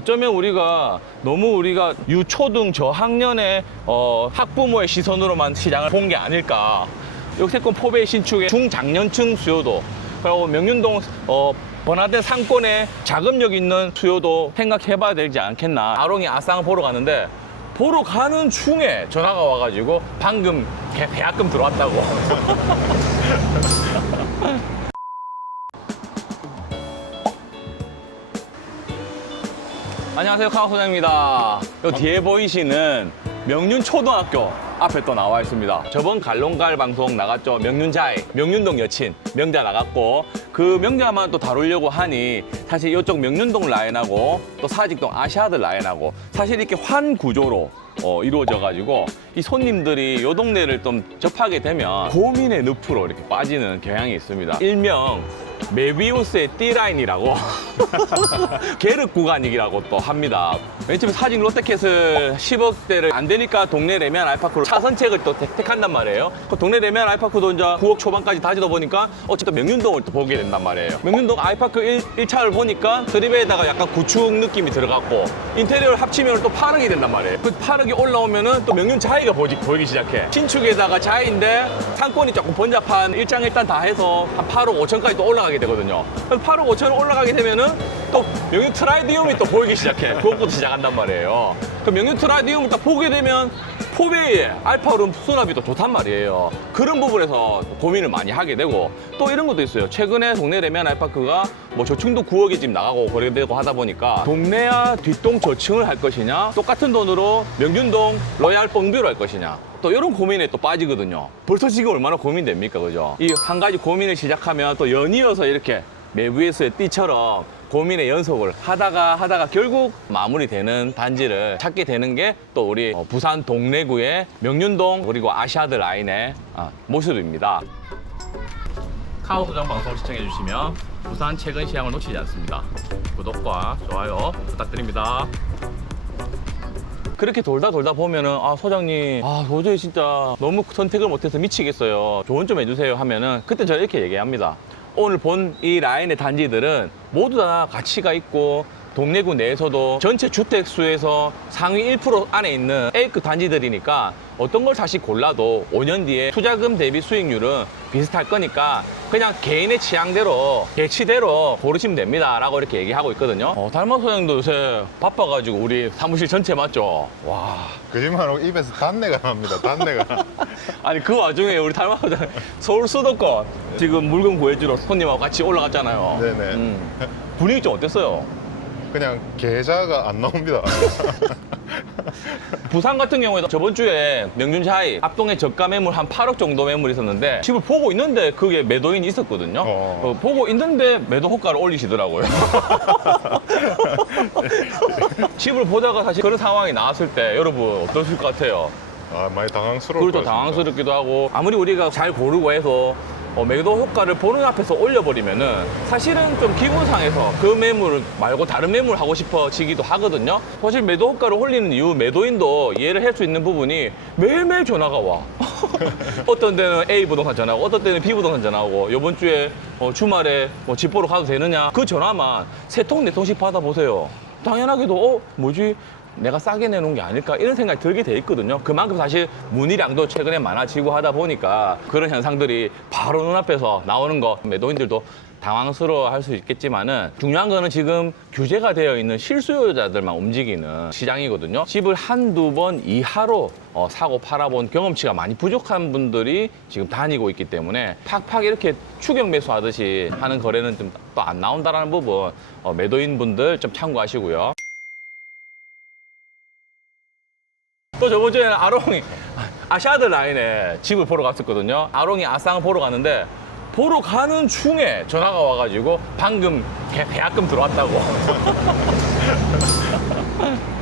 어쩌면 우리가 유초등 저학년의 학부모의 시선으로만 시장을 본 게 아닐까. 역세권 포베이 신축의 중장년층 수요도, 그리고 명륜동 번화된 상권의 자금력 있는 수요도 생각해봐야 되지 않겠나. 아롱이 아쌍 보러 갔는데 보러 가는 중에 전화가 와가지고 방금 계약금 들어왔다고. 안녕하세요, 카오 소장입니다. 요 뒤에 보이시는 명륜초등학교 앞에 또 나와 있습니다. 저번 갈롱갈 방송 나갔죠. 명륜자이, 명륜동 여친 명자 나갔고, 그 명자만 또 다루려고 하니 사실 이쪽 명륜동 라인하고 또 사직동 아시아드 라인하고 사실 이렇게 환 구조로 이루어져 가지고 이 손님들이 이 동네를 좀 접하게 되면 고민의 늪으로 이렇게 빠지는 경향이 있습니다. 일명 메비우스의 D라인이라고 계륵 구간이라고 또 합니다. 맨 처음에 사직 롯데캐슬 10억대를 안 되니까 동네 레미안 아이파크로 차선책을 또 택한단 말이에요. 그 동네 레미안 아이파크도 이제 9억 초반까지 다지다 보니까 어쨌든 명륜동을 또 보게 된단 말이에요. 명륜동 아이파크 1차를 보니까 드립에다가 약간 구축 느낌이 들어갔고 인테리어를 합치면 또 파르기 된단 말이에요. 그 파르기 올라오면은 또 명륜자이가 보이기 시작해. 신축에다가 자이인데 상권이 조금 번잡한 일장1단 다 해서 한 8억 5천까지 또 올라가게 되거든요. 8억 5천 올라가게 되면은 또 명륜 트라이디움이 또 보이기 시작해. 그것부터 시작한단 말이에요. 그 명륜 트라이디움을 딱 보게 되면 포베이의 알파룸 수납이 또 좋단 말이에요. 그런 부분에서 고민을 많이 하게 되고, 또 이런 것도 있어요. 최근에 동네 레미안 아이파크가 뭐 저층도 9억이 지금 나가고 거래되고 하다 보니까 동네와 뒷동 저층을 할 것이냐, 똑같은 돈으로 명륜동 로얄 뻥뷰를 할 것이냐, 또 이런 고민에 또 빠지거든요. 벌써 지금 얼마나 고민됩니까, 그죠? 이 한 가지 고민을 시작하면 또 연이어서 이렇게 메비우스의 띠처럼 고민의 연속을 하다가 결국 마무리되는 단지를 찾게 되는 게 또 우리 부산 동래구의 명륜동 그리고 아시아드 라인의 모습입니다. 카오 소장 방송 시청해주시면 부산 최근 시향을 놓치지 않습니다. 구독과 좋아요 부탁드립니다. 그렇게 돌다 보면은 소장님 도저히 진짜 너무 선택을 못해서 미치겠어요. 조언 좀 해주세요 하면은 그때 제가 이렇게 얘기합니다. 오늘 본 이 라인의 단지들은 모두 다 가치가 있고 동래구 내에서도 전체 주택 수에서 상위 1% 안에 있는 A급 단지들이니까 어떤 걸 다시 골라도 5년 뒤에 투자금 대비 수익률은 비슷할 거니까 그냥 개인의 취향대로 계치대로 고르시면 됩니다 라고 이렇게 얘기하고 있거든요. 달마 소장도 요새 바빠가지고 우리 사무실 전체 맞죠? 와, 거짓말하고 입에서 단내가 납니다. 단내가. 아니 그 와중에 우리 달마 소장 서울 수도권 지금 물건 구해주러 손님하고 같이 올라갔잖아요. 네네. 분위기 좀 어땠어요? 그냥 계좌가 안 나옵니다. 부산 같은 경우에도 저번 주에 명륜자이 앞동에 저가 매물 한 8억 정도 매물이 있었는데 집을 보고 있는데 그게 매도인이 있었거든요. 보고 있는데 매도 호가를 올리시더라고요. 집을 보다가 사실 그런 상황이 나왔을 때 여러분 어떠실 것 같아요? 많이 당황스러울 것 그렇죠. 같습니다. 당황스럽기도 하고, 아무리 우리가 잘 고르고 해서 매도 효과를 보는 앞에서 올려버리면은 사실은 좀 기분상해서 그 매물 말고 다른 매물 하고 싶어지기도 하거든요. 사실 매도 효과를 올리는 이유, 매도인도 이해를 할 수 있는 부분이 매일매일 전화가 와. 어떤 데는 A 부동산 전화하고 어떤 때는 B 부동산 전화하고, 이번 주에 주말에 집 보러 가도 되느냐, 그 전화만 3통 4통씩 받아보세요. 당연하게도 뭐지? 내가 싸게 내놓은 게 아닐까 이런 생각이 들게 돼 있거든요. 그만큼 사실 문의량도 최근에 많아지고 하다 보니까 그런 현상들이 바로 눈앞에서 나오는 거 매도인들도 당황스러워 할 수 있겠지만은, 중요한 거는 지금 규제가 되어 있는 실수요자들만 움직이는 시장이거든요. 집을 한두 번 이하로 사고 팔아본 경험치가 많이 부족한 분들이 지금 다니고 있기 때문에 팍팍 이렇게 추격 매수하듯이 하는 거래는 좀 또 안 나온다라는 부분 매도인 분들 좀 참고하시고요. 또 저번 주에는 아롱이 아시아드 라인에 집을 보러 갔었거든요. 아롱이 아쌍 보러 갔는데 보러 가는 중에 전화가 와가지고 방금 계약금 들어왔다고.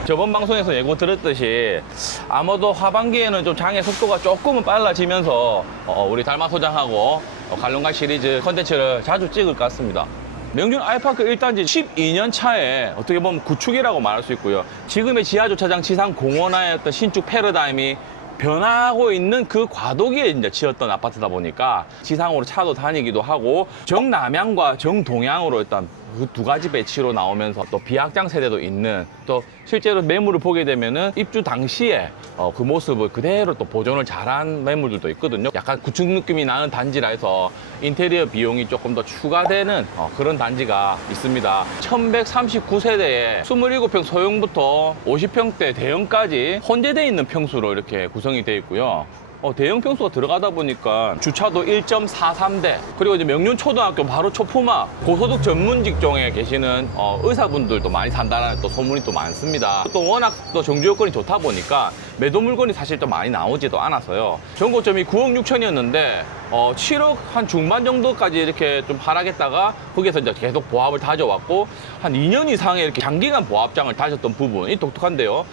저번 방송에서 예고 드렸듯이 아마도 하반기에는 좀 장의 속도가 조금은 빨라지면서 우리 달마 소장하고 갈롱갈 시리즈 컨텐츠를 자주 찍을 것 같습니다. 명륜 아이파크 1단지 12년 차에 어떻게 보면 구축이라고 말할 수 있고요. 지금의 지하주차장 지상 공원화의 어떤 신축 패러다임이 변하고 있는 그 과도기에 이제 지었던 아파트다 보니까 지상으로 차도 다니기도 하고 정남향과 정동향으로 일단 그 두 가지 배치로 나오면서 또 비확장 세대도 있는, 또 실제로 매물을 보게 되면은 입주 당시에 그 모습을 그대로 또 보존을 잘한 매물들도 있거든요. 약간 구축 느낌이 나는 단지라 해서 인테리어 비용이 조금 더 추가되는 그런 단지가 있습니다. 1139세대에 27평 소형부터 50평대 대형까지 혼재되어 있는 평수로 이렇게 구성이 되어 있고요. 대형 평수가 들어가다 보니까 주차도 1.43대, 그리고 이제 명륜초등학교 바로 초품학 고소득 전문 직종에 계시는 의사분들도 많이 산다는 또 소문이 또 많습니다. 또 워낙 또 정주 여건이 좋다 보니까 매도 물건이 사실 좀 많이 나오지도 않아서요. 전고점이 9억 6천이었는데 7억 한 중반 정도까지 이렇게 좀 하락했다가 거기에서 이제 계속 보합을 다져왔고 한 2년 이상의 이렇게 장기간 보합장을 다졌던 부분이 독특한데요.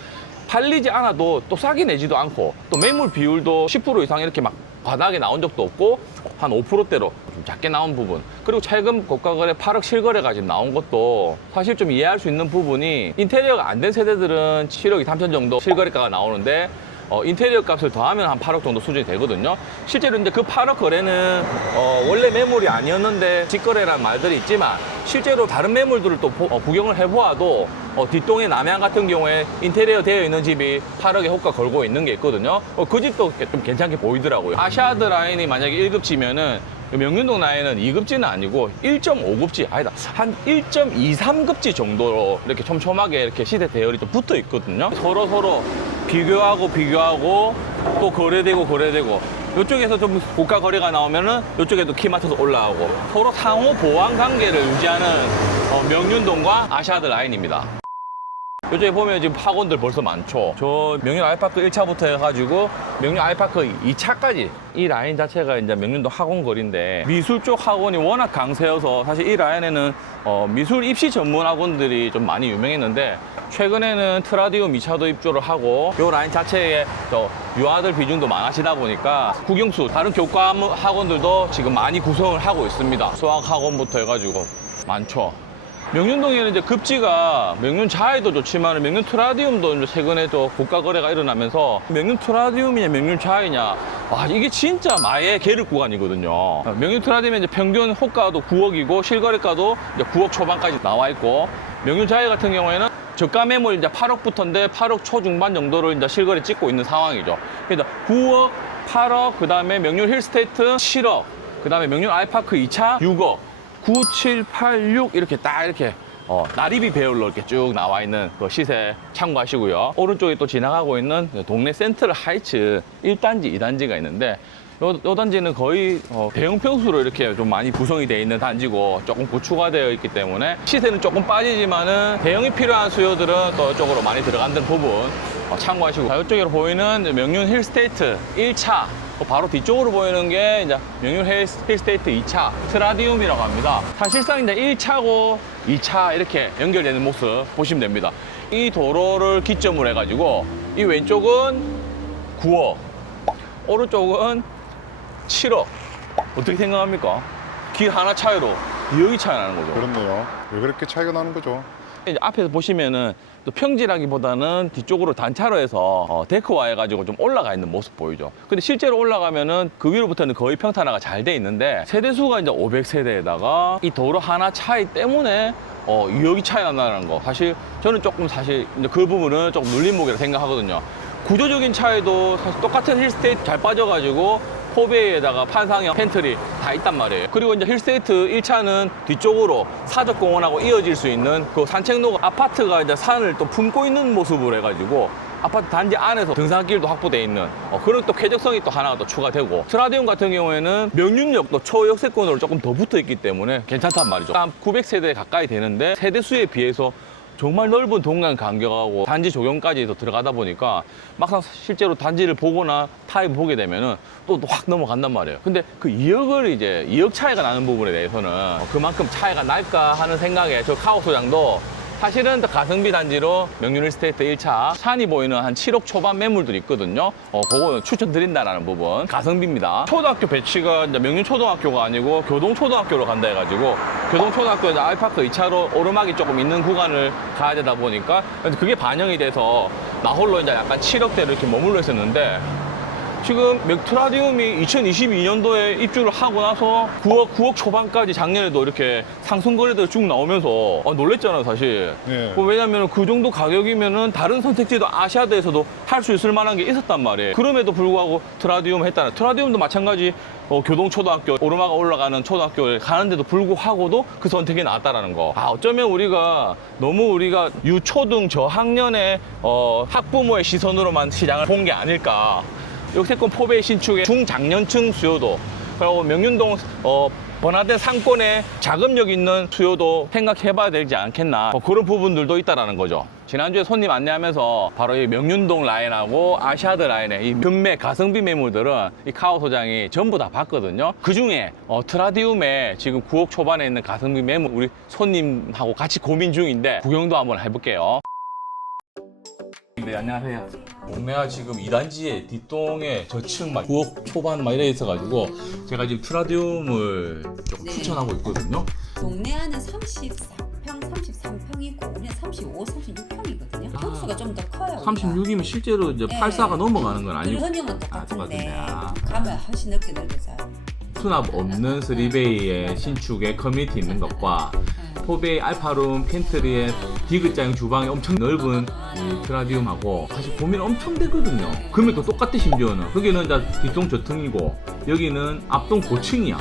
팔리지 않아도 또 싸게 내지도 않고, 또 매물 비율도 10% 이상 이렇게 막 바닥에 나온 적도 없고 한 5%대로 좀 작게 나온 부분, 그리고 최근 고가거래 8억 실거래가 지금 나온 것도 사실 좀 이해할 수 있는 부분이, 인테리어가 안 된 세대들은 7억 2, 3천 정도 실거래가가 나오는데 인테리어 값을 더하면 한 8억 정도 수준이 되거든요. 실제로 이제 그 8억 거래는 원래 매물이 아니었는데 직거래라는 말들이 있지만, 실제로 다른 매물들을 또 구경을 해보아도 뒷동의 남양 같은 경우에 인테리어 되어 있는 집이 8억의 호가 걸고 있는 게 있거든요. 그 집도 좀 괜찮게 보이더라고요. 아시아드 라인이 만약에 1급지면은 명륜동 라인은 2급지는 아니고 1.5급지, 아니다, 한 1.23급지 정도로 이렇게 촘촘하게 이렇게 시대 대열이 좀 붙어 있거든요. 서로 비교하고 또 거래되고 이쪽에서 좀 고가 거래가 나오면은 이쪽에도 키 맞춰서 올라가고, 서로 상호 보완 관계를 유지하는 명륜동과 아시아드 라인입니다. 이쪽에 보면 지금 학원들 벌써 많죠. 저 명륜 아이파크 1차부터 해가지고 명륜 아이파크 2차까지 이 라인 자체가 이제 명륜동 학원 거리인데, 미술 쪽 학원이 워낙 강세여서 사실 이 라인에는 미술 입시 전문 학원들이 좀 많이 유명했는데, 최근에는 트라디움 2차도 입주를 하고 이 라인 자체에 또 유아들 비중도 많아지다 보니까 국영수 다른 교과 학원들도 지금 많이 구성을 하고 있습니다. 수학 학원부터 해가지고 많죠. 명륜동에는 이제 급지가 명륜 자이도 좋지만 명륜 트라디움도 이제 최근에 또 고가 거래가 일어나면서, 명륜 트라디움이냐 명륜 자이냐, 이게 진짜 마의 계륵 구간이거든요. 명륜 트라디움은 이제 평균 호가도 9억이고 실거래가도 이제 9억 초반까지 나와 있고, 명륜 자이 같은 경우에는 저가 매물 이제 8억부터인데 8억 초중반 정도를 이제 실거래 찍고 있는 상황이죠. 그러니까 9억, 8억, 그 다음에 명륜 힐스테이트 7억, 그 다음에 명륜 아이파크 2차 6억, 9, 7, 8, 6 이렇게 딱 이렇게 나리비 배열로 이렇게 쭉 나와 있는 그 시세 참고하시고요. 오른쪽에 또 지나가고 있는 동네 센트럴 하이츠 1단지, 2단지가 있는데, 요 단지는 거의 대형 평수로 이렇게 좀 많이 구성이 되어 있는 단지고 조금 구축화 되어 있기 때문에 시세는 조금 빠지지만은 대형이 필요한 수요들은 또 이쪽으로 많이 들어간다는 부분 참고하시고, 이쪽으로 보이는 명륜 힐스테이트 1차, 바로 뒤쪽으로 보이는 게 이제 명륜 힐스테이트 2차 트라디움이라고 합니다. 사실상 이제 1차고 2차 이렇게 연결되는 모습 보시면 됩니다. 이 도로를 기점으로 해가지고 이 왼쪽은 9억, 오른쪽은 7억. 어떻게 생각합니까? 길 하나 차이로 2억이 차이 나는 거죠. 그렇네요. 왜 그렇게 차이가 나는 거죠? 이제 앞에서 보시면은 또 평지라기보다는 뒤쪽으로 단차로 해서 데크화 해가지고 좀 올라가 있는 모습 보이죠. 근데 실제로 올라가면은 그 위로부터는 거의 평탄화가 잘 돼 있는데, 세대수가 이제 500세대에다가 이 도로 하나 차이 때문에 2억이 차이 난다는 거, 사실 저는 조금 사실 이제 그 부분은 조금 눌림목이라 생각하거든요. 구조적인 차이도 사실 똑같은 힐스테이트 잘 빠져가지고 포베이에다가 판상형 팬트리 다 있단 말이에요. 그리고 이제 힐스테이트 1차는 뒤쪽으로 사적공원하고 이어질 수 있는 그 산책로가, 아파트가 이제 산을 또 품고 있는 모습으로 해가지고 아파트 단지 안에서 등산길도 확보되어 있는 그런 또 쾌적성이 또 하나가 또 추가되고, 트라디움 같은 경우에는 명륜역도 초역세권으로 조금 더 붙어 있기 때문에 괜찮단 말이죠. 한 900세대 가까이 되는데 세대수에 비해서 정말 넓은 동간 간격하고 단지 조경까지 더 들어가다 보니까 막상 실제로 단지를 보거나 타입을 보게 되면은 또 확 넘어간단 말이에요. 근데 그 2억 차이가 나는 부분에 대해서는 그만큼 차이가 날까 하는 생각에 저 카오 소장도 사실은 더 가성비 단지로 명륜 힐스테이트 1차 산이 보이는 한 7억 초반 매물들이 있거든요. 그거는 추천드린다라는 부분. 가성비입니다. 초등학교 배치가 이제 명륜 초등학교가 아니고 교동 초등학교로 간다 해가지고, 교동 초등학교 이제 아이파크 2차로 오르막이 조금 있는 구간을 가야 되다 보니까 그게 반영이 돼서 나 홀로 이제 약간 7억대로 이렇게 머물러 있었는데, 지금 맥트라디움이 2022년도에 입주를 하고 나서 9억 초반까지 작년에도 이렇게 상승 거래들 쭉 나오면서 놀랬잖아요, 사실. 네. 왜냐면 그 정도 가격이면은 다른 선택지도 아시아드에서도 할 수 있을 만한 게 있었단 말이에요. 그럼에도 불구하고 트라디움 했다는. 트라디움도 마찬가지 교동초등학교, 오르막가 올라가는 초등학교에 가는데도 불구하고도 그 선택이 나왔다라는 거. 어쩌면 우리가 유초등 저학년의 학부모의 시선으로만 시장을 본 게 아닐까. 역세권 포베이 신축의 중장년층 수요도, 그리고 명륜동 번화된 상권의 자금력 있는 수요도 생각해봐야 되지 않겠나. 그런 부분들도 있다라는 거죠. 지난주에 손님 안내하면서 바로 이 명륜동 라인하고 아시아드 라인의 이 금매 가성비 매물들은 이 카오 소장이 전부 다 봤거든요. 그 중에 트라디움에 지금 9억 초반에 있는 가성비 매물 우리 손님하고 같이 고민 중인데 구경도 한번 해볼게요. 네, 안녕하세요. 동네가 지금 2단지에 뒷동에 저층 막 9억 초반 막 이래 있어가지고 제가 지금 트라디움을 조금 네. 추천하고 있거든요. 동네 안은 34평, 33평이고 우리는 35, 36평이거든요. 평수가 좀 더 커요. 36이면 실제로 이제 네. 84가 넘어가는 건 아니고 근형은 똑같은데. 똑같은데 가면 훨씬 넓게 넓어져요. 수납 없는 3베이의 신축에 커뮤니티 있는 것과 포베이 알파룸 팬트리의 디귿자형 주방이 엄청 넓은 이 트라디움하고 사실 고민 엄청 되거든요. 금액도 똑같아 심지어는. 거기는 이제 뒷동 저층이고 여기는 앞동 고층이야.